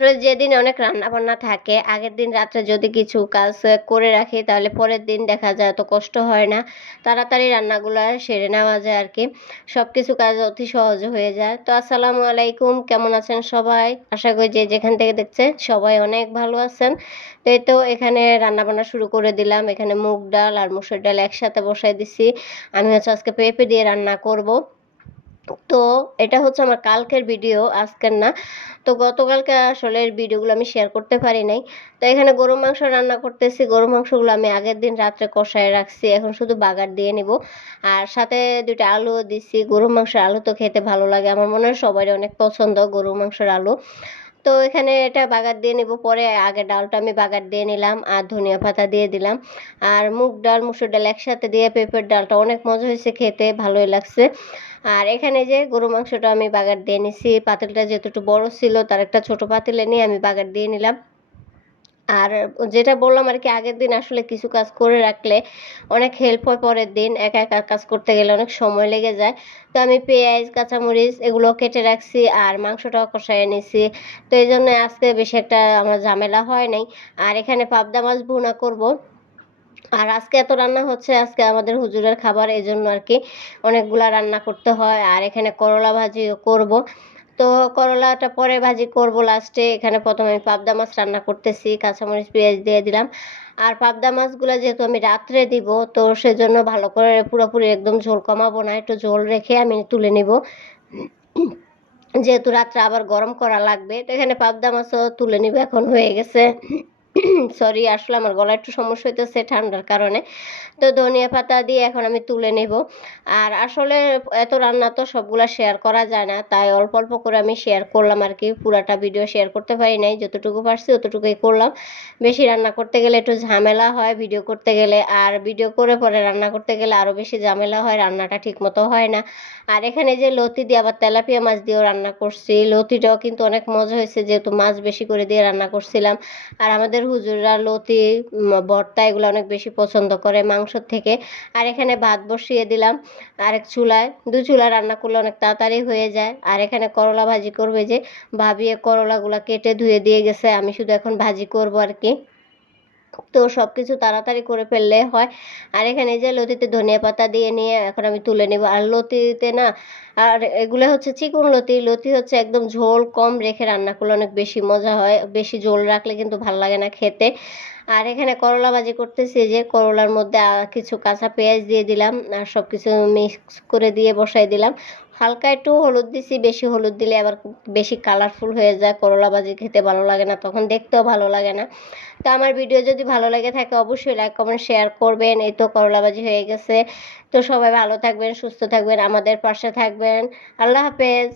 আসলে যেদিন অনেক রান্না বান্না থাকে, আগের দিন রাত্রে যদি কিছু কাজ করে রাখি, তাহলে পরের দিন দেখা যায় এত কষ্ট হয় না। তাড়াতাড়ি রান্নাগুলো সেরে নেওয়া যায় আর কি। সব কিছু কাজ অতি সহজে হয়ে যায়। তো আসসালামু আলাইকুম, কেমন আছেন সবাই? আশা করি যে যেখান থেকে দেখছে সবাই অনেক ভালো আছেন। তো এই তো এখানে রান্না বান্না শুরু করে দিলাম। এখানে মুগ ডাল আর মুসুর ডাল একসাথে বসাই দিছি। আমি হচ্ছে আজকে পেঁপে দিয়ে রান্না করব। তো এটা হচ্ছে আমার কালকের ভিডিও আজকের না। তো গতকালকে আসলে ভিডিওগুলো আমি শেয়ার করতে পারি নাই। তো এখানে গরু মাংস রান্না করতেছি। গরু মাংসগুলো আমি আগের দিন রাত্রে কষায় রাখছি। এখন শুধু বাগার দিয়ে নিব। আর সাথে দুইটা আলু দিছি। গরু মাংসের আলু তো খেতে ভালো লাগে। আমার মনে হয় সবারই অনেক পছন্দ গরু মাংসের আলু। তো এখানে এটা বাগার দিয়ে নেব। পরে আগে ডালটা আমি বাগার দিয়ে নিলাম আর ধনিয়া পাতা দিয়ে দিলাম। আর মুগ ডাল, মুসুর ডাল একসাথে দিয়ে পেঁপের ডালটা অনেক মজা হয়েছে খেতে, ভালোই লাগছে। আর এখানে যে গরু মাংসটা আমি বাগার দিয়ে নিছি, পাতিলটা যেহেতু একটু বড় ছিল তার একটা ছোট পাতিলে নিয়ে আমি বাগার দিয়ে নিলাম। আর যেটা বললাম আর কি আগের দিন আসলে কিছু কাজ করে রাখলে অনেক হেল্প হয় পরের দিন, একা একা কাজ করতে গেলে অনেক সময় লেগে যায়। তো আমি পেঁয়াজ, কাঁচামরিচ এগুলো কেটে রাখছি আর মাংসটাও কষায় নিছি। তো এই জন্য আজকে বেশি একটা আমার ঝামেলা হয় নাই। আর এখানে পাবদা মাছ ভুনা করব। আর আজকে এত রান্না হচ্ছে, আজকে আমাদের হুজুরের খাবার, এই জন্য আর কি অনেকগুলা রান্না করতে হয়। আর এখানে করলা ভাজিও করব। তো করলাটা পরে ভাজি করব লাস্টে এখানে প্রথমে আমি পাবদা মাছ রান্না করতেছি, কাঁচামরিচ, পেঁয়াজ দিয়ে দিলাম। আর পাবদা মাছগুলো যেহেতু আমি রাত্রে দিব, তো সেজন্য ভালো করে পুরোপুরি একদম ঝোল কমাবো না, একটু ঝোল রেখে আমি তুলে নিব। যেহেতু রাত্রে আবার গরম করা লাগবে, তো এখানে পাবদা মাছও তুলে নিব, এখন হয়ে গেছে। সরি আসলে আমার গলা একটু সমস্যা হইতেছে ঠান্ডার কারণে। তো ধনিয়া পাতা দিয়ে এখন আমি তুলে নেব। আর আসলে এত রান্না তো সবগুলো শেয়ার করা যায় না, তাই অল্প অল্প করে আমি শেয়ার করলাম আর কি। পুরাটা ভিডিও শেয়ার করতে পারি নাই, যতটুকু পারছি ততটুকুই করলাম। বেশি রান্না করতে গেলে একটু ঝামেলা হয় ভিডিও করতে গেলে, আর ভিডিও করে পরে রান্না করতে গেলে আরও বেশি ঝামেলা হয়, রান্নাটা ঠিক মতো হয় না। আর এখানে যে লতি দিয়ে আবার তেলাপিয়া মাছ দিয়েও রান্না করছি, লতিটাও কিন্তু অনেক মজা হয়েছে, যেহেতু মাছ বেশি করে দিয়ে রান্না করছিলাম। আর আমাদের হুজুররা লতি ভর্তা এগুলো অনেক বেশি পছন্দ করে মাংসর থেকে। আর এখানে ভাত বসিয়ে দিলাম, আরেক চুলায়। দু চুলা রান্না করলে অনেক তাড়াতাড়ি হয়ে যায়। আর এখানে করলা ভাজি করবে যে ভাবিয়ে করলাগুলো কেটে ধুয়ে দিয়ে গেছে, আমি শুধু এখন ভাজি করব আর কি। তো সব কিছু তাড়াতাড়ি করে ফেললে হয়। আর এখানে যে লতিতে ধনিয়া পাতা দিয়ে নিয়ে এখন আমি তুলে নেব। আর লতিতে না, আর এগুলো হচ্ছে চিকন লতি। লতি হচ্ছে একদম ঝোল কম রেখে রান্না করলে অনেক বেশি মজা হয়। বেশি ঝোল রাখলে কিন্তু ভালো লাগে না খেতে। আর এখানে করলা ভাজি করতেছি যে করলার মধ্যে কিছু কাঁচা পেঁয়াজ দিয়ে দিলাম আর সব কিছু মিক্স করে দিয়ে বসাই দিলাম। হালকা একটু হলুদ দিছি, বেশি হলুদ দিলে আবার বেশি কালারফুল হয়ে যায়। করলা ভাজি খেতে ভালো লাগে না, তখন দেখতেও ভালো লাগে না। তো আমার ভিডিও যদি ভালো লেগে থাকে, অবশ্যই লাইক কমেন্ট শেয়ার করবেন। এই তো করলা ভাজি হয়ে গেছে। তো সবাই ভালো থাকবেন, সুস্থ থাকবেন, আমাদের পাশে থাকবেন। আল্লাহ হাফেজ।